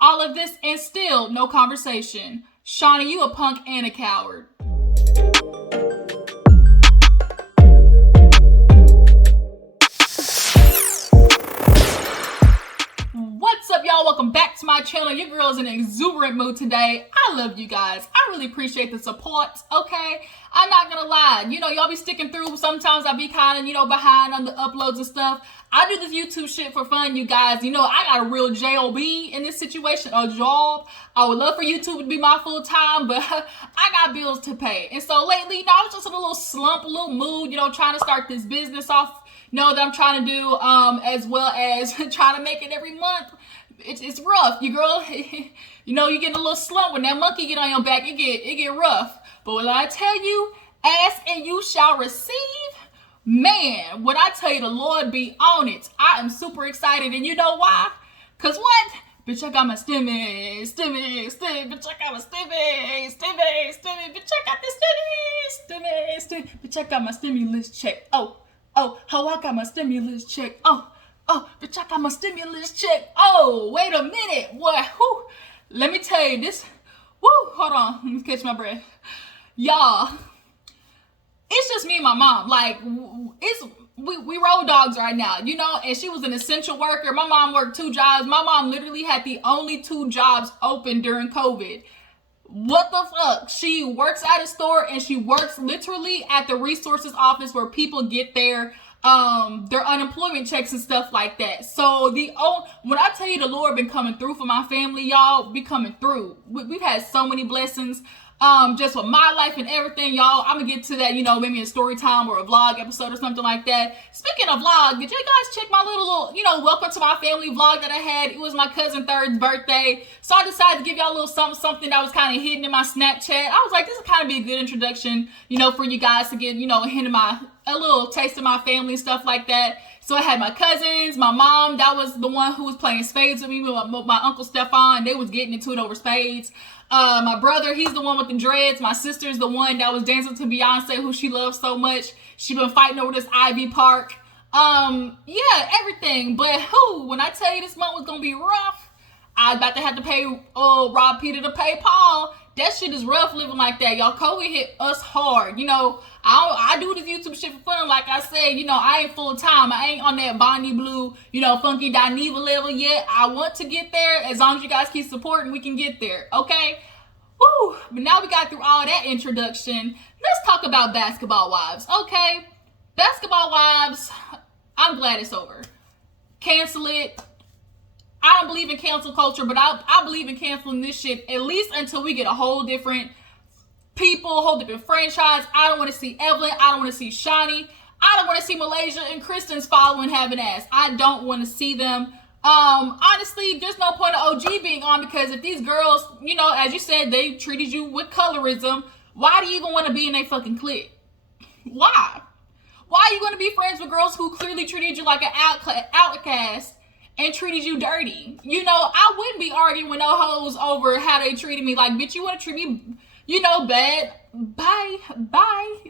All of this and still no conversation. Shaunie, you a punk and a coward. What's up, y'all? Welcome back to my channel. Your girl is in an exuberant mood today. I love you guys. I really appreciate the support, okay? I'm not gonna lie. Y'all be sticking through. Sometimes I be kind of, behind on the uploads and stuff. I do this YouTube shit for fun, you guys. I got a real job in this situation, a job. I would love for YouTube to be my full time, but I got bills to pay. And so lately, I was just in a little slump, a little mood, trying to start this business off, that I'm trying to do, as well as trying to make it every month. It's rough, you girl. You get a little slump when that monkey get on your back. It get rough. But when I tell you, ask and you shall receive, man, when I tell you the Lord be on it, I am super excited. And you know why? Cause what? Bitch, I got my stimmy, bitch, I got my stimmy, bitch, I got the stimmy, bitch, I got my stimulus check. Oh, I got my stimulus check. Oh, bitch, I got my stimulus check. Oh, wait a minute. What? Whew. Let me tell you this. Woo, hold on. Let me catch my breath. Y'all, it's just me and my mom. Like, we road dogs right now, and she was an essential worker. My mom worked 2 jobs. My mom literally had the only 2 jobs open during COVID. What the fuck? She works at a store and she works literally at the resources office where people get their unemployment checks and stuff like that. So when I tell you the Lord been coming through for my family, y'all, be coming through. We've had so many blessings. Just with my life and everything, y'all. I'm gonna get to that, maybe a story time or a vlog episode or something like that. Speaking of vlog, did you guys check my little, welcome to my family vlog that I had? It was my cousin Third's birthday. So I decided to give y'all a little something that was kind of hidden in my Snapchat. I was like, this would kind of be a good introduction, for you guys to get, a little taste of my family and stuff like that. So I had my cousins, my mom, that was the one who was playing spades with me, with my Uncle Stefan. They was getting into it over spades. My brother, he's the one with the dreads. My sister's the one that was dancing to Beyonce, who she loves so much. She been fighting over this Ivy Park. Yeah, everything. But when I tell you this month was gonna be rough, I was about to have to pay Rob Peter to pay Paul. That shit is rough living like that, y'all. COVID hit us hard. I do this YouTube shit for fun. Like I said, I ain't full time. I ain't on that Bonnie Blue, Funky Dineva level yet. I want to get there. As long as you guys keep supporting, we can get there, okay? Woo! But now we got through all that introduction. Let's talk about Basketball Wives, okay? Basketball Wives, I'm glad it's over. Cancel it. I don't believe in cancel culture, but I believe in canceling this shit at least until we get a whole different people, whole different franchise. I don't want to see Evelyn. I don't want to see Shaunie. I don't want to see Malaysia and Kristen's following having ass. I don't want to see them. Honestly, there's no point of OG being on, because if these girls, as you said, they treated you with colorism, why do you even want to be in a fucking clique? Why? Why are you going to be friends with girls who clearly treated you like an outcast and treated you dirty? I wouldn't be arguing with no hoes over how they treated me. Like, bitch, you want to treat me, bad? Bye.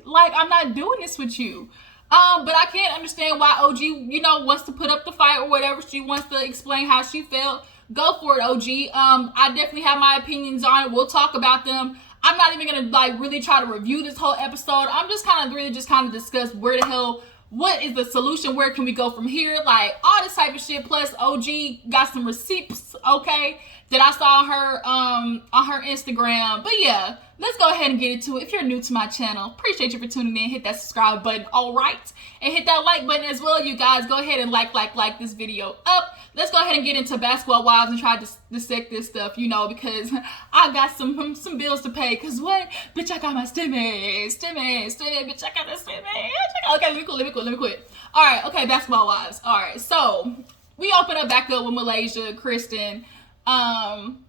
Like, I'm not doing this with you. But I can't understand why OG, wants to put up the fight or whatever. She wants to explain how she felt. Go for it, OG. I definitely have my opinions on it. We'll talk about them. I'm not even gonna really try to review this whole episode. I'm just kind of discuss where the hell, what is the solution? Where can we go from here? Like, all this type of shit. Plus, OG got some receipts, okay, that I saw on her Instagram. But yeah, let's go ahead and get into it. If you're new to my channel, appreciate you for tuning in. Hit that subscribe button, all right, and hit that like button as well. You guys, go ahead and like this video up. Let's go ahead and get into Basketball Wives and try to dissect this stuff, because I got some bills to pay. Cause what? Bitch, I got my stimmy, bitch, I got the stimmy. Okay, let me quit. All right, okay, Basketball Wives. All right, so we open up back up with Malaysia, Kristen, talking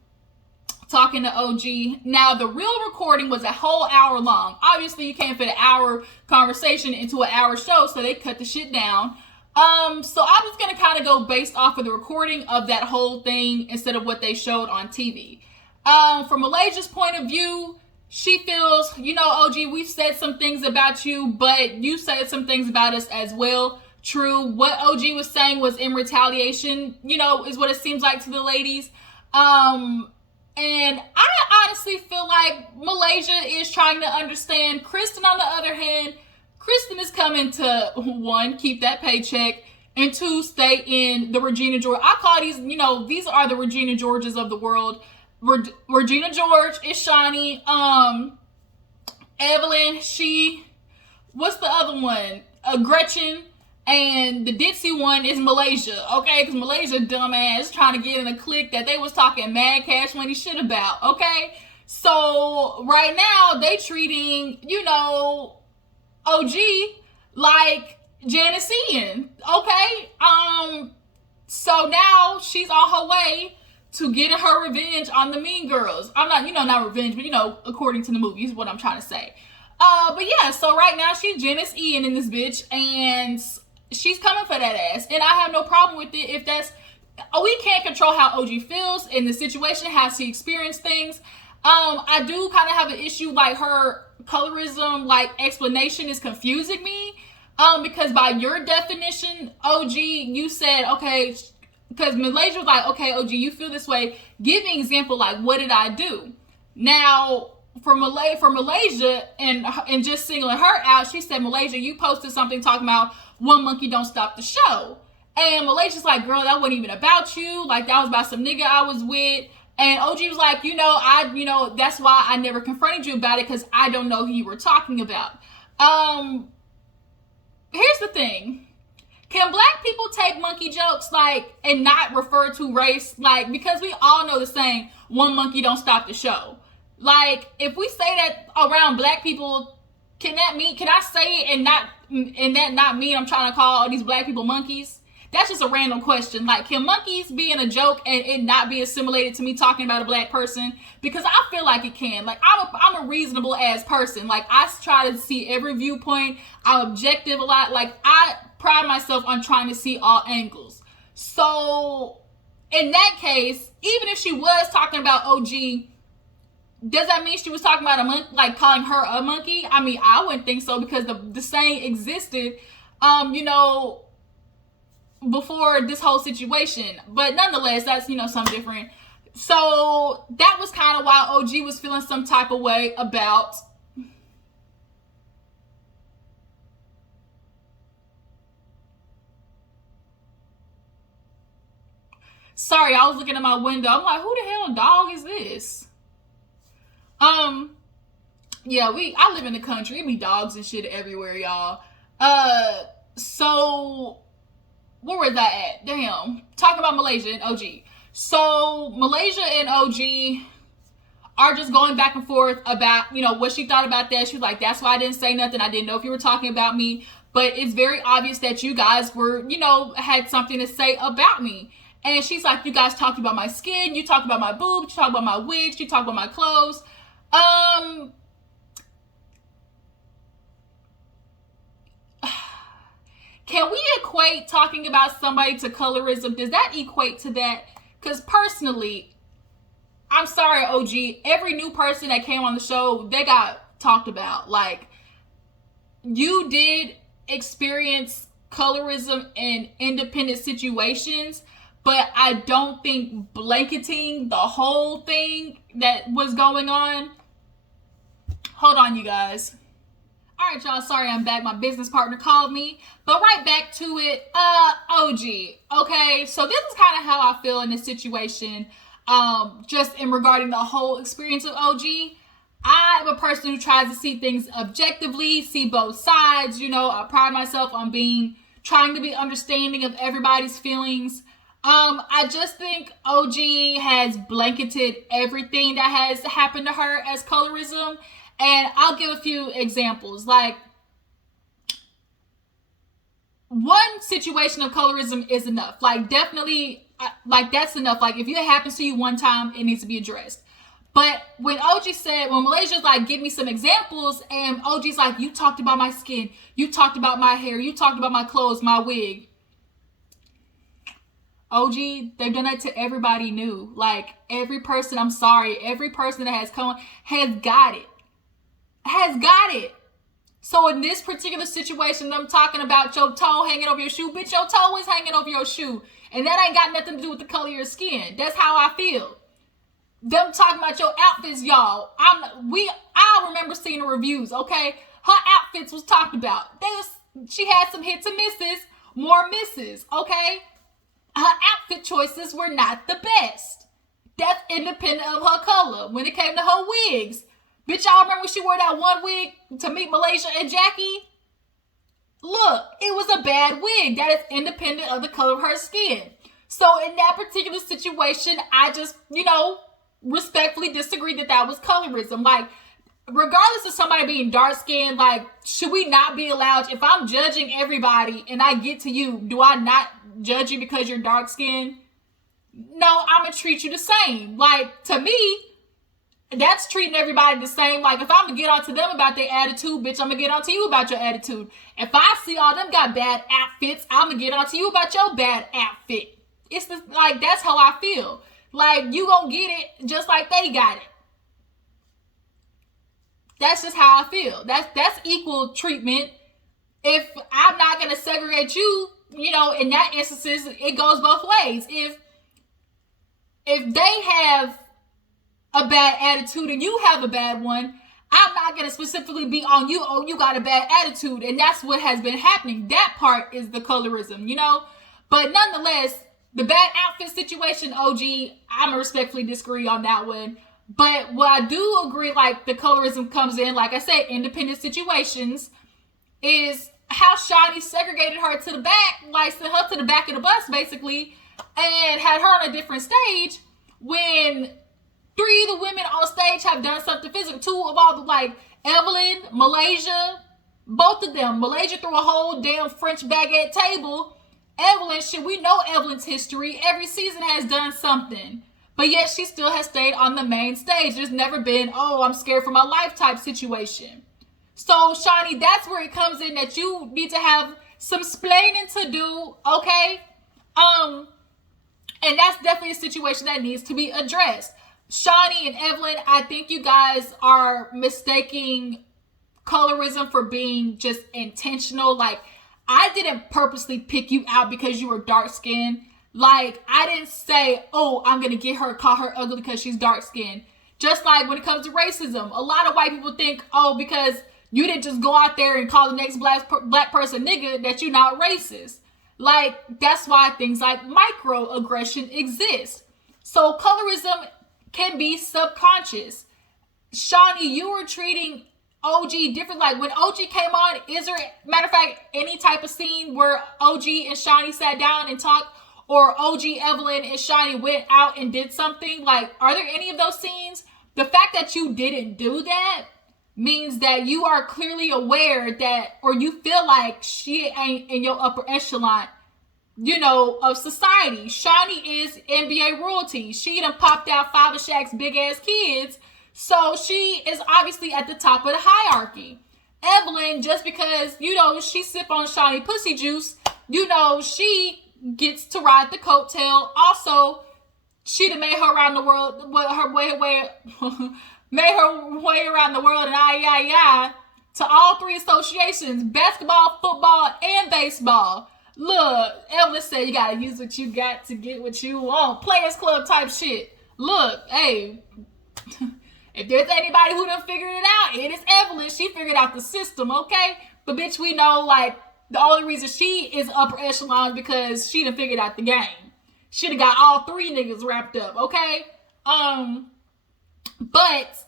to OG. Now, the real recording was a whole hour long. Obviously, you can't fit an hour conversation into an hour show, so they cut the shit down. So I'm just gonna kind of go based off of the recording of that whole thing instead of what they showed on TV. From Malaysia's point of view, she feels, OG, we've said some things about you, but you said some things about us as well. True. What OG was saying was in retaliation, is what it seems like to the ladies. And I honestly feel like Malaysia is trying to understand. Kristen, on the other hand, Kristen is coming to, one, keep that paycheck, and two, stay in the Regina George. I call these, these are the Regina Georges of the world. Regina George is Shaunie. Evelyn, what's the other one? Gretchen. And the ditzy one is Malaysia, okay? Because Malaysia, dumbass, trying to get in a clique that they was talking mad cash money shit about, okay? So, right now, they treating, OG like Janice Ian, okay? So now she's on her way to getting her revenge on the Mean Girls. I'm not, not revenge, but, according to the movie is what I'm trying to say. But yeah, so right now she's Janice Ian in this bitch, and she's coming for that ass, and I have no problem with it if that's. We can't control how OG feels in the situation, how she experienced things. I do kind of have an issue, like her colorism, like explanation is confusing me. Because by your definition, OG, you said okay, because Malaysia was like, okay, OG, you feel this way. Give me an example, like what did I do? Now, for Malaysia, and just singling her out, she said, Malaysia, you posted something talking about one monkey don't stop the show. And Malaysia's like, girl, that wasn't even about you. Like, that was about some nigga I was with. And OG was like, that's why I never confronted you about it, because I don't know who you were talking about. Here's the thing. Can black people take monkey jokes, like, and not refer to race? Like, because we all know the saying, one monkey don't stop the show. Like, if we say that around black people, can I say it and that not mean I'm trying to call all these black people monkeys? That's just a random question. Like, can monkeys be in a joke and it not be assimilated to me talking about a black person? Because I feel like it can. Like, I'm a reasonable ass person. Like, I try to see every viewpoint. I'm objective a lot. Like, I pride myself on trying to see all angles. So, in that case, even if she was talking about OG, does that mean she was talking about a monkey, like calling her a monkey? I mean, I wouldn't think so, because the saying existed, before this whole situation. But nonetheless, that's, something different. So that was kind of why OG was feeling some type of way about sorry, I was looking at my window. I'm like, who the hell dog is this? Yeah, I live in the country. It be dogs and shit everywhere, y'all. So where was that at? Damn. Talking about Malaysia and OG. So Malaysia and OG are just going back and forth about, what she thought about that. She was like, that's why I didn't say nothing. I didn't know if you were talking about me. But it's very obvious that you guys were, had something to say about me. And she's like, you guys talked about my skin. You talked about my boobs. You talked about my wigs. You talked about my clothes. Can we equate talking about somebody to colorism? Does that equate to that? Because personally, I'm sorry, OG, every new person that came on the show, they got talked about. Like, you did experience colorism in independent situations, but I don't think blanketing the whole thing that was going on. Hold on, you guys. All right, y'all, sorry I'm back. My business partner called me. But right back to it, OG. Okay, so this is kind of how I feel in this situation, just in regarding the whole experience of OG. I'm a person who tries to see things objectively, see both sides. I pride myself on trying to be understanding of everybody's feelings. I just think OG has blanketed everything that has happened to her as colorism. And I'll give a few examples. Like, one situation of colorism is enough. Like, definitely, like, that's enough. Like, if it happens to you one time, it needs to be addressed. But when Malaysia's like, give me some examples, and OG's like, you talked about my skin, you talked about my hair, you talked about my clothes, my wig. OG, they've done that to everybody new. Like, every person, I'm sorry, every person that has come has got it. So in this particular situation, I'm talking about your toe hanging over your shoe. Bitch, your toe is hanging over your shoe. And that ain't got nothing to do with the color of your skin. That's how I feel. them talking about your outfits, y'all. I remember seeing the reviews, okay? Her outfits was talked about. She had some hits and misses, more misses, okay? Her outfit choices were not the best. That's independent of her color. When it came to her wigs, bitch, y'all remember when she wore that one wig to meet Malaysia and Jackie? Look, it was a bad wig. That is independent of the color of her skin. So in that particular situation, I just, respectfully disagree that was colorism. Like, regardless of somebody being dark skinned, like, should we not be allowed, if I'm judging everybody and I get to you, do I not judge you because you're dark skinned? No, I'm gonna treat you the same. Like, to me, that's treating everybody the same. Like, if I'm gonna get on to them about their attitude, bitch, I'm gonna get on to you about your attitude. If I see all them got bad outfits, I'm gonna get on to you about your bad outfit. It's like, that's how I feel. Like, you gonna get it just like they got it. That's just how I feel. That's equal treatment. If I'm not gonna segregate you, in that instances, it goes both ways. If they have a bad attitude and you have a bad one, I'm not going to specifically be on you, oh, you got a bad attitude. And that's what has been happening. That part is the colorism, But nonetheless, the bad outfit situation, OG, I'm going to respectfully disagree on that one. But what I do agree, like, the colorism comes in, like I said, independent situations, is how Shaunie segregated her to the back, like sent her to the back of the bus, basically, and had her on a different stage when 3 of the women on stage have done something physical. 2 of all the, like, Evelyn, Malaysia, both of them. Malaysia threw a whole damn French baguette table. Evelyn, we know Evelyn's history. Every season has done something. But yet she still has stayed on the main stage. There's never been, oh, I'm scared for my life type situation. So, Shaunie, that's where it comes in that you need to have some splaining to do, okay? And that's definitely a situation that needs to be addressed. Shaunie and Evelyn, I think you guys are mistaking colorism for being just intentional. Like, I didn't purposely pick you out because you were dark skinned. Like, I didn't say, oh, I'm going to call her ugly because she's dark skinned. Just like when it comes to racism, a lot of white people think, oh, because you didn't just go out there and call the next black person nigga, that you're not racist. Like, that's why things like microaggression exist. So colorism can be subconscious. Shaunie, you were treating OG different. Like, when OG came on, is there, matter of fact, any type of scene where OG and Shaunie sat down and talked, or OG, Evelyn, and Shaunie went out and did something? Like, are there any of those scenes? The fact that you didn't do that means that you are clearly aware that, or you feel like she ain't in your upper echelon, of society. Shaunie is NBA royalty. She done popped out 5 of Shaq's big ass kids. So she is obviously at the top of the hierarchy. Evelyn, just because, she sip on Shaunie pussy juice, she gets to ride the coattail. Also, she done made her around the world, made her way around the world and to all 3 associations: basketball, football, and baseball. Look, Evelyn said you gotta use what you got to get what you want. Players Club type shit. Look, hey, if there's anybody who done figured it out, it is Evelyn. She figured out the system, okay? But bitch, we know, like, the only reason she is upper echelon because she done figured out the game. She done got all 3 niggas wrapped up, okay? But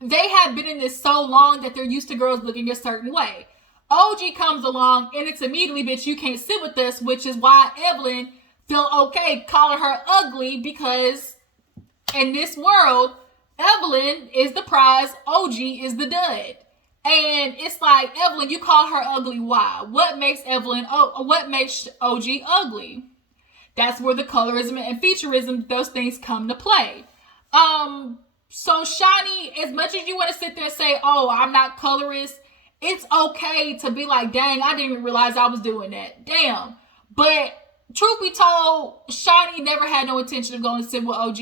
they have been in this so long that they're used to girls looking a certain way. OG comes along and it's immediately, bitch, you can't sit with us, which is why Evelyn felt okay calling her ugly, because in this world, Evelyn is the prize, OG is the dud. And it's like, Evelyn, you call her ugly, why? What makes OG ugly? That's where the colorism and featureism, those things come to play. So Shaunie, as much as you want to sit there and say, oh, I'm not colorist, it's okay to be like, dang, I didn't even realize I was doing that. Damn. But truth be told, Shaunie never had no intention of going to sit with OG.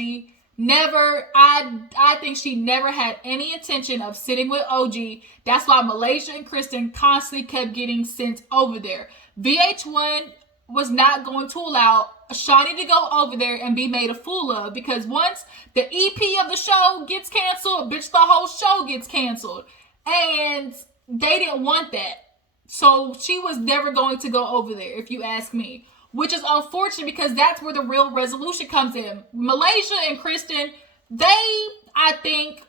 Never. I think she never had any intention of sitting with OG. That's why Malaysia and Kristen constantly kept getting sent over there. VH1 was not going to allow Shaunie to go over there and be made a fool of, because once the EP of the show gets canceled, bitch, the whole show gets canceled. And they didn't want that. So she was never going to go over there, if you ask me. Which is unfortunate, because that's where the real resolution comes in. Malaysia and Kristen, I think,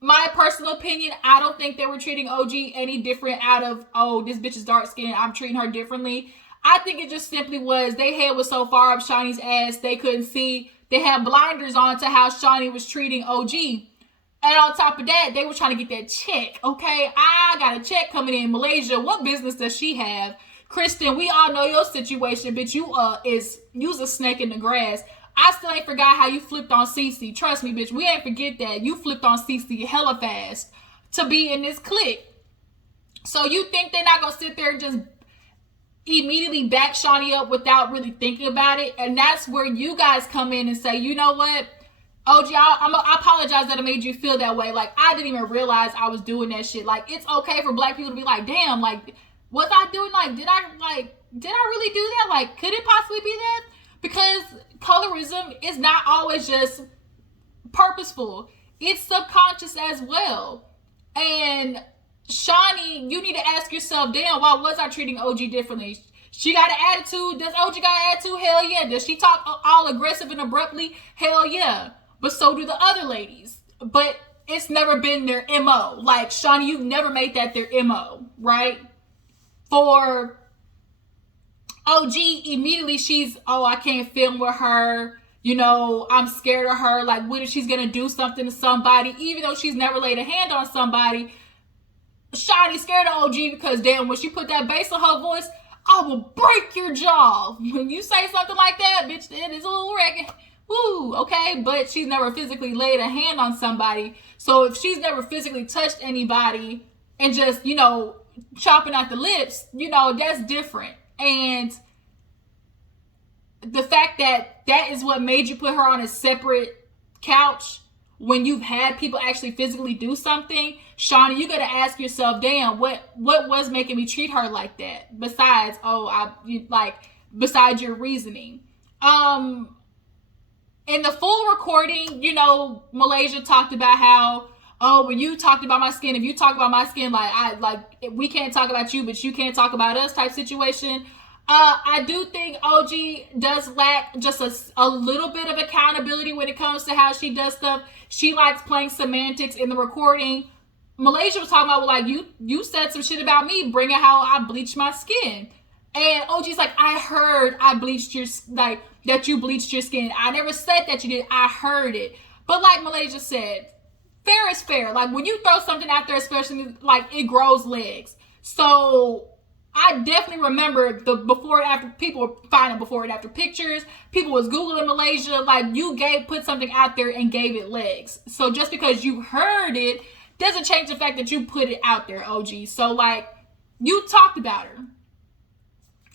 my personal opinion, I don't think they were treating OG any different out of, oh, this bitch is dark skinned, I'm treating her differently. I think it just simply was their head was so far up Shaunie's ass they couldn't see. They had blinders on to how Shaunie was treating OG. And on top of that, they were trying to get that check, okay? I got a check coming in. Malaysia, what business does she have? Kristen, we all know your situation, bitch. You's a snake in the grass. I still ain't forgot how you flipped on Cece. Trust me, bitch. We ain't forget that. You flipped on Cece hella fast to be in this clique. So you think they're not going to sit there and just immediately back Shaunie up without really thinking about it? And that's where you guys come in and say, you know what? OG, I apologize that I made you feel that way. Like, I didn't even realize I was doing that shit. Like, it's okay for black people to be like, damn, like, was I doing, like, did I really do that? Like, could it possibly be that? Because colorism is not always just purposeful. It's subconscious as well. And Shaunie, you need to ask yourself, damn, why was I treating OG differently? She got an attitude. Does OG got an attitude? Hell yeah. Does she talk all aggressive and abruptly? Hell yeah. But so do the other ladies. But it's never been their MO. Like, Shaunie, you've never made that their MO, right? For OG, immediately she's, oh, I can't film with her. You know, I'm scared of her. Like, what if she's going to do something to somebody? Even though she's never laid a hand on somebody, Shaunie's scared of OG because, damn, when she put that bass on her voice, I will break your jaw. When you say something like that, bitch, it is a little ragged. Woo, okay? But she's never physically laid a hand on somebody. So if she's never physically touched anybody and just, you know, chopping out the lips, you know, that's different. And the fact that that is what made you put her on a separate couch when you've had people actually physically do something, Shaunie, you got to ask yourself, damn, what was making me treat her like that? Besides, besides your reasoning. In the full recording, you know, Malaysia talked about how, oh, when you talked about my skin, if you talk about my skin, we can't talk about you, but you can't talk about us type situation. I do think OG does lack just a little bit of accountability when it comes to how she does stuff. She likes playing semantics in the recording. Malaysia was talking about, like, you said some shit about me, bringing how I bleached my skin. And OG's like, I heard I bleached your, like, that you bleached your skin. I never said that you did. I heard it. But like Malaysia said, fair is fair. Like, when you throw something out there, especially, like, it grows legs. So I definitely remember the before and after. People were finding before and after pictures. People was Googling Malaysia. Like, you put something out there and gave it legs. So just because you heard it doesn't change the fact that you put it out there, OG. So, like, you talked about her.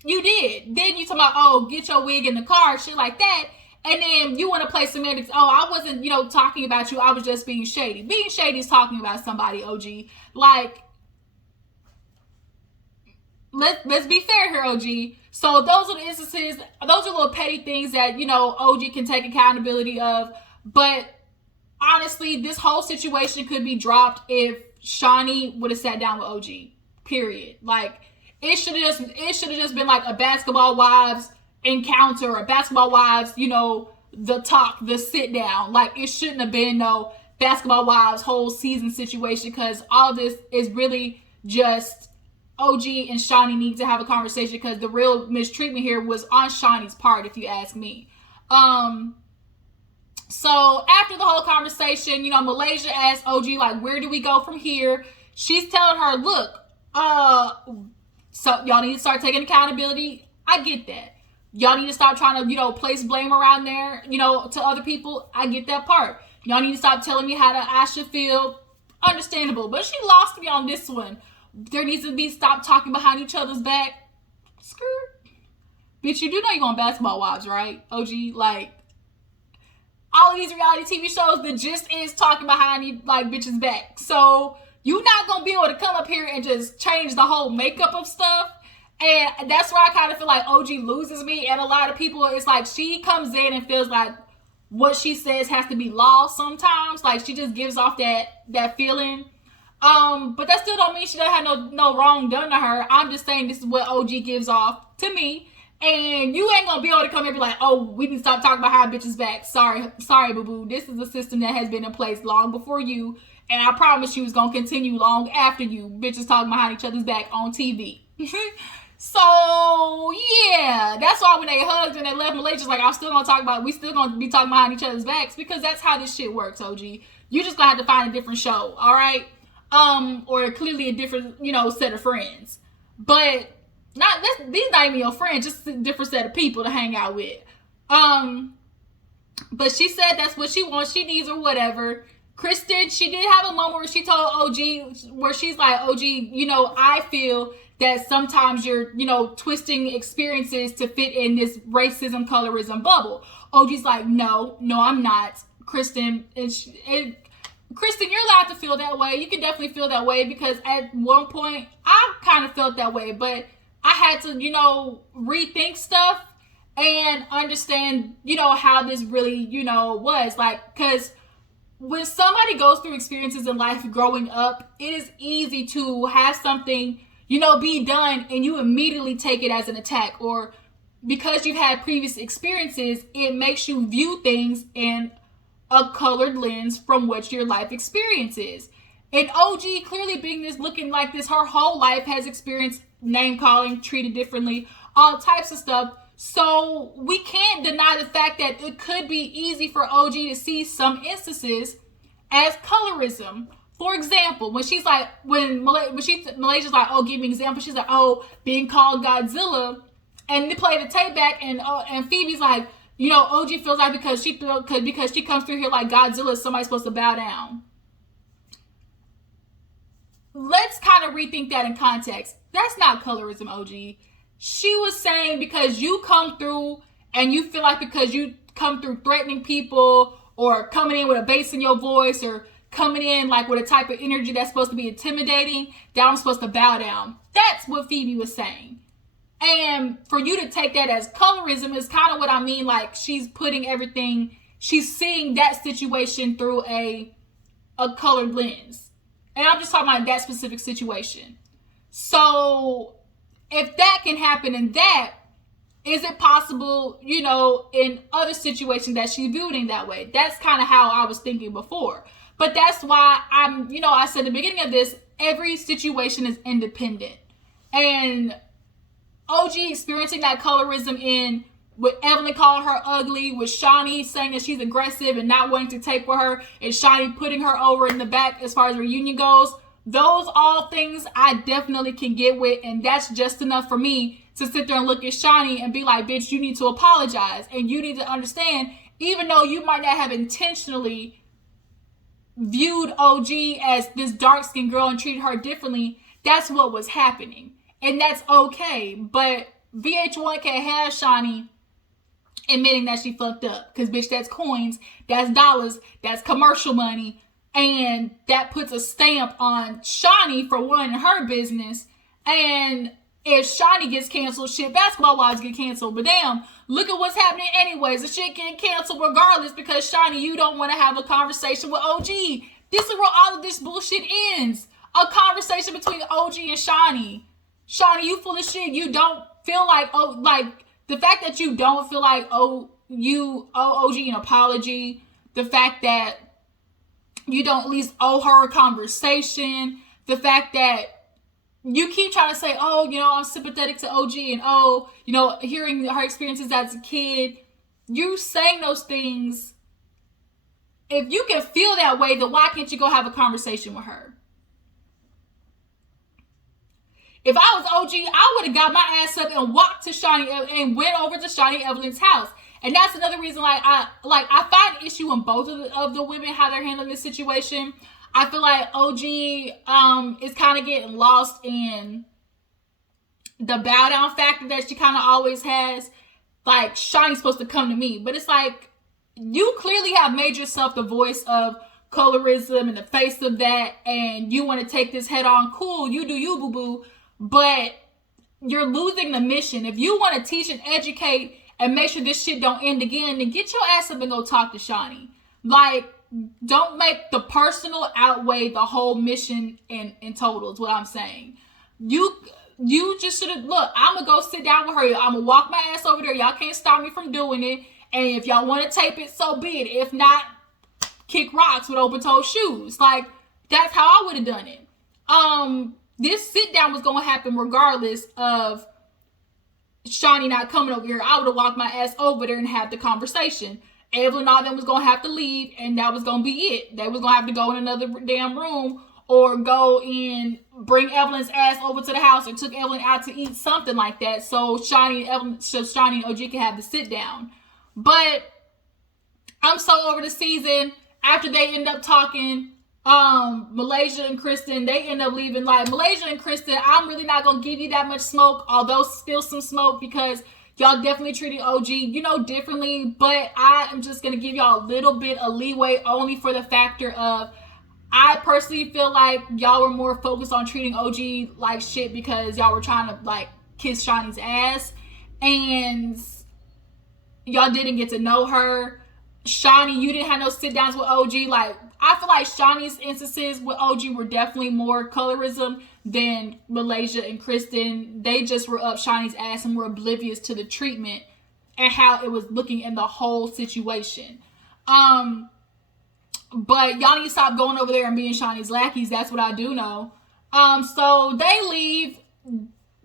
You did. Then you talk about, oh, get your wig in the car, shit like that. And then you want to play semantics. Oh, I wasn't, you know, talking about you. I was just being shady. Being shady is talking about somebody, OG. Like, let's be fair here, OG. So those are the instances. Those are little petty things that, you know, OG can take accountability of. But honestly, this whole situation could be dropped if Shaunie would have sat down with OG. Period. Like, it should have just been like a Basketball Wives encounter, or Basketball Wives, you know, the talk, the sit down. Like, it shouldn't have been no Basketball Wives whole season situation, because all this is really just OG and Shaunie need to have a conversation, because the real mistreatment here was on Shaunie's part, if you ask me. So after the whole conversation, you know, Malaysia asked OG, like, where do we go from here? She's telling her, look, so y'all need to start taking accountability. I get that. Y'all need to stop trying to, you know, place blame around there, you know, to other people. I get that part. Y'all need to stop telling me how I should feel. Understandable. But she lost me on this one. There needs to be stop talking behind each other's back. Skirt. Bitch, you do know you on Basketball Wives, right? OG, like, all of these reality TV shows, the gist is talking behind you, like, bitches' back. So you're not going to be able to come up here and just change the whole makeup of stuff And that's where I kind of feel like OG loses me. And a lot of people, it's like she comes in and feels like what she says has to be law sometimes. Like she just gives off that feeling. But that still don't mean she doesn't have no wrong done to her. I'm just saying this is what OG gives off to me. And you ain't gonna be able to come here and be like, oh, we need to stop talking about how bitches back. Sorry, boo-boo. This is a system that has been in place long before you. And I promise you it's gonna continue long after you. Bitches talking behind each other's back on TV. So, yeah. That's why when they hugged and they left Malaysia, like, we still gonna be talking behind each other's backs, because that's how this shit works, OG. You just gonna have to find a different show, alright? Or clearly a different, set of friends. But these not even your friends, just a different set of people to hang out with. But she said that's what she wants, she needs, or whatever. Kristen, she did have a moment where she told OG, where she's like, OG, I feel that sometimes you're, twisting experiences to fit in this racism, colorism bubble. OG's like, no, I'm not. Kristen, Kristen, you're allowed to feel that way. You can definitely feel that way, because at one point I kind of felt that way, but I had to, rethink stuff and understand, how this really, was. Like, because when somebody goes through experiences in life growing up, it is easy to have something, be done and you immediately take it as an attack. Or because you've had previous experiences, it makes you view things in a colored lens from what your life experience is. And OG clearly being this, looking like this, her whole life has experienced name calling, treated differently, all types of stuff. So we can't deny the fact that it could be easy for OG to see some instances as colorism. For example, when she's like, Malaysia's like, oh, give me an example. She's like, oh, being called Godzilla, and they play the tape back, and Phoebe's like, OG feels like because she comes through here like Godzilla, somebody's supposed to bow down. Let's kind of rethink that in context. That's not colorism, OG. She was saying because you come through and you feel like because you come through threatening people or coming in with a bass in your voice or coming in like with a type of energy that's supposed to be intimidating, that I'm supposed to bow down. That's what Phoebe was saying. And for you to take that as colorism is kind of what I mean. Like she's putting everything, she's seeing that situation through a colored lens. And I'm just talking about that specific situation. So if that can happen in that, is it possible, in other situations that she's viewed in that way? That's kind of how I was thinking before. But that's why I said at the beginning of this, every situation is independent. And OG experiencing that colorism with Evelyn calling her ugly, with Shaunie saying that she's aggressive and not wanting to tape with her, and Shaunie putting her over in the back as far as reunion goes. Those all things I definitely can get with, and that's just enough for me to sit there and look at Shaunie and be like, bitch, you need to apologize. And you need to understand, even though you might not have intentionally viewed OG as this dark-skinned girl and treated her differently, that's what was happening. And that's okay. But VH1 can't have Shaunie admitting that she fucked up. Because, bitch, that's coins, that's dollars, that's commercial money. And that puts a stamp on Shaunie for one in her business. And if Shaunie gets canceled, shit, Basketball Wives get canceled. But damn, look at what's happening anyways. The shit getting canceled regardless because Shaunie, you don't want to have a conversation with OG. This is where all of this bullshit ends. A conversation between OG and Shaunie. Shaunie, you full of shit. You don't feel like, the fact that you don't feel like, you owe OG an apology. The fact that you don't at least owe her a conversation. The fact that you keep trying to say, I'm sympathetic to OG and, hearing her experiences as a kid. You saying those things. If you can feel that way, then why can't you go have a conversation with her? If I was OG, I would have got my ass up and walked to Shaunie and went over to Shaunie Evelyn's house. And that's another reason, I find issue in both of the women, how they're handling this situation. I feel like OG is kind of getting lost in the bow down factor that she kind of always has. Like, Shaunie's supposed to come to me. But it's like, you clearly have made yourself the voice of colorism and the face of that. And you want to take this head on. Cool, you do you, boo-boo. But you're losing the mission. If you want to teach and educate and make sure this shit don't end again, then get your ass up and go talk to Shaunie. Like, don't make the personal outweigh the whole mission in total is what I'm saying. You just should have, look, I'm going to go sit down with her. I'm going to walk my ass over there. Y'all can't stop me from doing it. And if y'all want to tape it, so be it. If not, kick rocks with open-toed shoes. Like, that's how I would have done it. This sit-down was going to happen regardless of Shaunie not coming over here. I would have walked my ass over there and had the conversation. Evelyn and all them was going to have to leave, and that was going to be it. They was going to have to go in another damn room or go and bring Evelyn's ass over to the house or took Evelyn out to eat, something like that, so Shaunie and OG can have the sit down. But I'm so over the season. After they end up talking, Malaysia and Kristen, they end up leaving. Like, Malaysia and Kristen, I'm really not gonna give you that much smoke, although still some smoke, because y'all definitely treated OG, differently. But I am just gonna give y'all a little bit of leeway, only for the factor of, I personally feel like y'all were more focused on treating OG like shit because y'all were trying to, like, kiss Shaunie's ass. And y'all didn't get to know her. Shaunie, you didn't have no sit-downs with OG. Like, I feel like Shaunie's instances with OG were definitely more colorism than Malaysia and Kristen. They just were up Shaunie's ass and were oblivious to the treatment and how it was looking in the whole situation. But y'all need to stop going over there and being Shaunie's lackeys. That's what I do know. So they leave.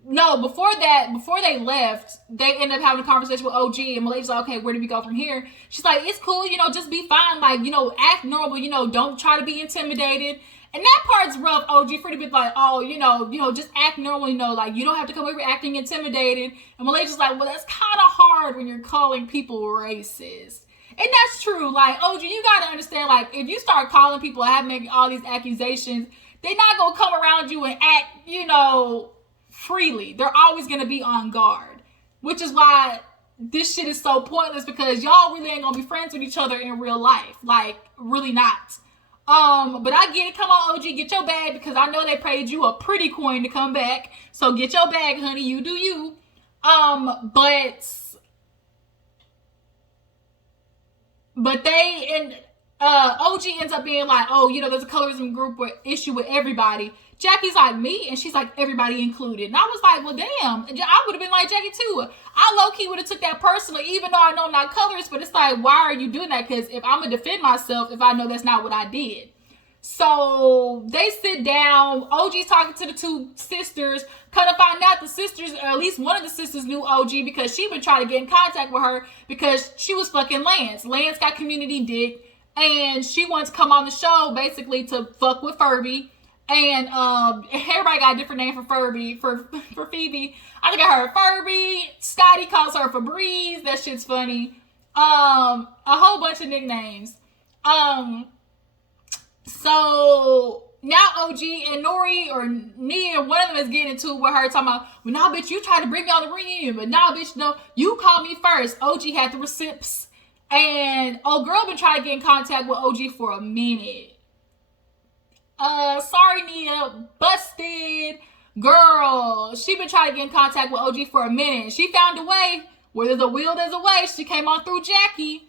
No, before they left, they end up having a conversation with OG, and Malaysia's like, okay, where do we go from here? She's like, it's cool, just be fine. Like, act normal, don't try to be intimidated. And that part's rough. OG pretty bit like, oh, just act normal, like, you don't have to come over acting intimidated. And Malaysia's like, well, that's kind of hard when you're calling people racist. And that's true. Like, OG, you got to understand, like, if you start calling people and making all these accusations, they're not going to come around you and act, freely. They're always going to be on guard. Which is why this shit is so pointless, because y'all really ain't going to be friends with each other in real life. Like, really not. But I get it. Come on, OG, get your bag, because I know they paid you a pretty coin to come back. So get your bag, honey. You do you. But OG ends up being like, oh, there's a colorism group issue with everybody. Jackie's like, me? And she's like, everybody included. And I was like, well, damn. I would have been like Jackie too. I low-key would have took that personally, even though I know I'm not colorist. But it's like, why are you doing that? Because if I'm going to defend myself, if I know that's not what I did. So they sit down. OG's talking to the two sisters. Kind of find out the sisters, or at least one of the sisters, knew OG because she been trying to get in contact with her because she was fucking Lance. Lance got community dick, and she wants to come on the show basically to fuck with Furby. And everybody got a different name for Furby. For Phoebe, I think I heard Furby. Scotty calls her Febreze. That shit's funny. A whole bunch of nicknames. So now OG and Nori or Nia, one of them is getting into it with her, talking about, well, nah, bitch, you tried to bring me on the reunion, but nah, bitch, no, you called me first. OG had the receipts, and old girl been trying to get in contact with OG for a minute. Sorry, Nia, busted. Girl, she been trying to get in contact with OG for a minute. She found a way. Where there's a will, there's a way. She came on through Jackie.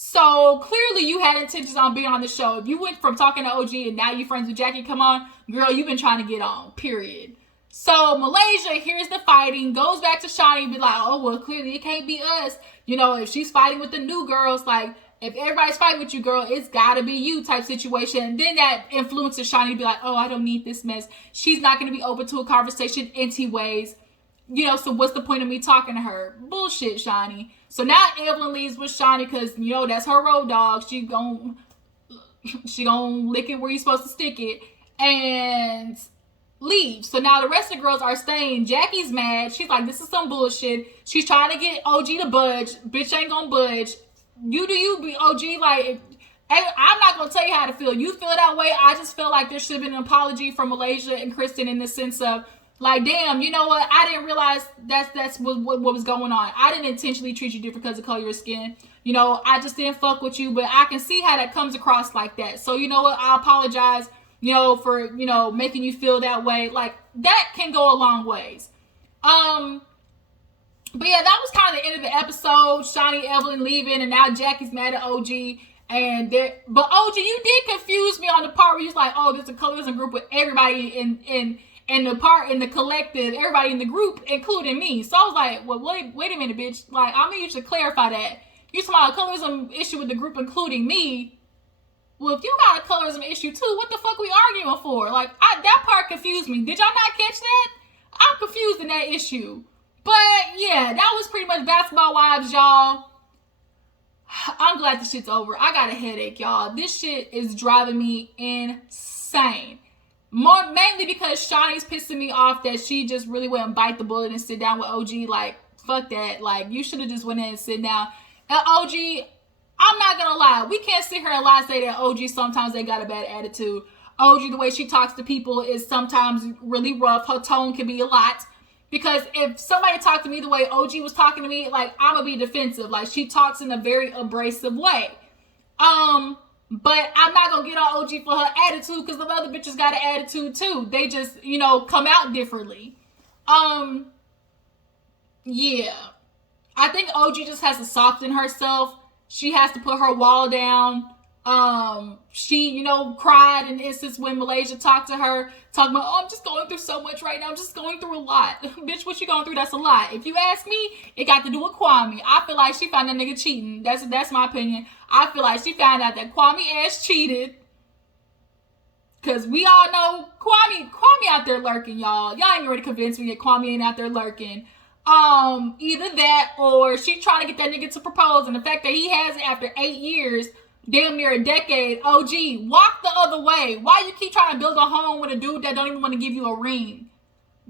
So clearly you had intentions on being on the show. If you went from talking to OG and now you friends with Jackie, come on, girl, you've been trying to get on, period. So Malaysia hears the fighting, goes back to Shaunie and be like, oh, well, clearly it can't be us. If she's fighting with the new girls, like, if everybody's fighting with you, girl, it's gotta be you type situation. And then that influences Shaunie to be like, oh, I don't need this mess. She's not gonna be open to a conversation anyways. So what's the point of me talking to her? Bullshit, Shaunie. So now Evelyn leaves with Shaunie because, that's her road dog. She gon' lick it where you're supposed to stick it and leave. So now the rest of the girls are staying. Jackie's mad. She's like, this is some bullshit. She's trying to get OG to budge. Bitch ain't gonna budge. You do you, be OG. Like, I'm not gonna tell you how to feel. You feel that way. I just feel like there should have been an apology from Malaysia and Kristen in the sense of, like, damn, you know what? I didn't realize that's what was going on. I didn't intentionally treat you different because of color of your skin. I just didn't fuck with you, but I can see how that comes across like that. So, you know what? I apologize, for, making you feel that way. Like, that can go a long ways. But yeah, that was kind of the end of the episode. Shaunie and Evelyn leaving, and now Jackie's mad at OG. But OG, you did confuse me on the part where you was like, "Oh, there's a colorism group with everybody in the collective, everybody in the group, including me." So I was like, "Well, wait a minute, bitch. Like, I mean, you should clarify that. You talking about a colorism issue with the group, including me? Well, if you got a colorism issue too, what the fuck we arguing for? Like, that part confused me. Did y'all not catch that? I'm confused in that issue." But yeah, that was pretty much Basketball Wives, y'all. I'm glad this shit's over. I got a headache, y'all. This shit is driving me insane. Mainly because Shaunie's pissing me off that she just really wouldn't bite the bullet and sit down with OG. Like, fuck that. Like, you should have just went in and sit down. And OG, I'm not gonna lie. We can't sit here and lie and say that OG sometimes they got a bad attitude. OG, the way she talks to people is sometimes really rough. Her tone can be a lot. Because if somebody talked to me the way OG was talking to me, like, I'm gonna be defensive. Like, she talks in a very abrasive way. But I'm not gonna get on OG for her attitude, because the other bitches got an attitude too. They just, come out differently. Yeah. I think OG just has to soften herself. She has to put her wall down. She, cried in instance when Malaysia talked to her, talking about, "Oh, I'm just going through so much right now. I'm just going through a lot." Bitch, what you going through? That's a lot. If you ask me, it got to do with Kwame. I feel like she found that nigga cheating. That's my opinion. I feel like she found out that Kwame ass cheated. Cause we all know Kwame out there lurking, y'all. Y'all ain't ready to convince me that Kwame ain't out there lurking. Either that or she trying to get that nigga to propose, and the fact that he has it after 8 years, damn near a decade. OG, walk the other way. Why you keep trying to build a home with a dude that don't even want to give you a ring?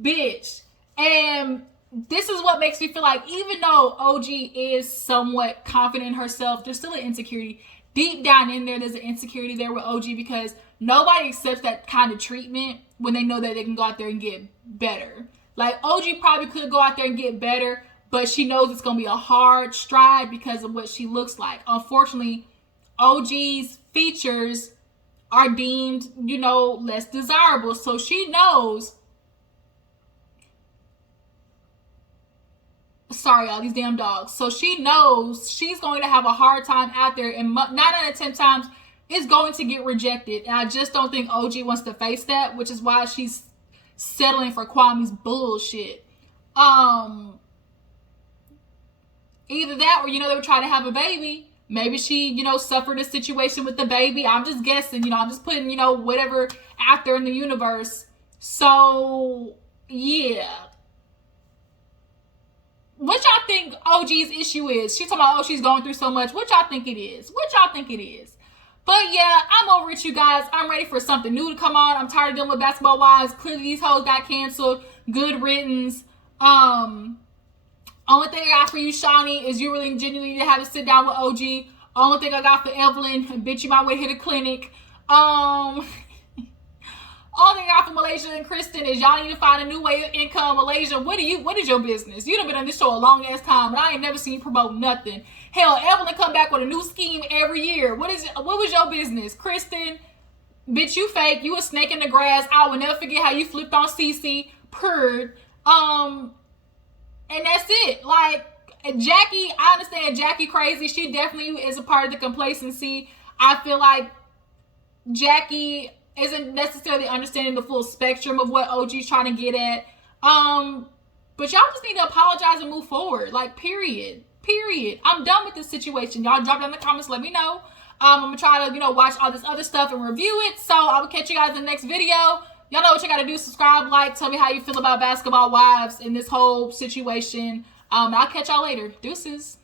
Bitch. And this is what makes me feel like, even though OG is somewhat confident in herself, there's still an insecurity. Deep down in there, there's an insecurity there with OG, because nobody accepts that kind of treatment when they know that they can go out there and get better. Like, OG probably could go out there and get better, but she knows it's going to be a hard stride because of what she looks like. Unfortunately, OG's features are deemed, less desirable. So she knows. Sorry, all these damn dogs. So she knows she's going to have a hard time out there, and 9 out of 10 times is going to get rejected. And I just don't think OG wants to face that, which is why she's settling for Kwame's bullshit. Either that or, they were trying to have a baby. Maybe she, suffered a situation with the baby. I'm just guessing, I'm just putting, whatever out there in the universe. So, yeah. What y'all think OG's issue is? She's talking about, she's going through so much. What y'all think it is? But yeah, I'm over it, you guys. I'm ready for something new to come on. I'm tired of dealing with Basketball Wives. Clearly, these hoes got canceled. Good riddance. Only thing I got for you, Shaunie, is you really genuinely need to have a sit down with OG. Only thing I got for Evelyn, bitch, you might want to hit a clinic. Only thing I got for Malaysia and Kristen is y'all need to find a new way of income. Malaysia, what is your business? You done been on this show a long ass time, and I ain't never seen you promote nothing. Hell, Evelyn come back with a new scheme every year. What was your business? Kristen, bitch, you fake. You a snake in the grass. I will never forget how you flipped on CC, purred. And that's it. Like, Jackie, I understand Jackie crazy. She definitely is a part of the complacency. I feel like Jackie isn't necessarily understanding the full spectrum of what OG's trying to get at. But y'all just need to apologize and move forward. Like, period. I'm done with this situation. Y'all drop down in the comments, let me know. I'm gonna try to, watch all this other stuff and review it. So I will catch you guys in the next video. Y'all know what you gotta do. Subscribe, like, tell me how you feel about Basketball Wives in this whole situation. I'll catch y'all later. Deuces.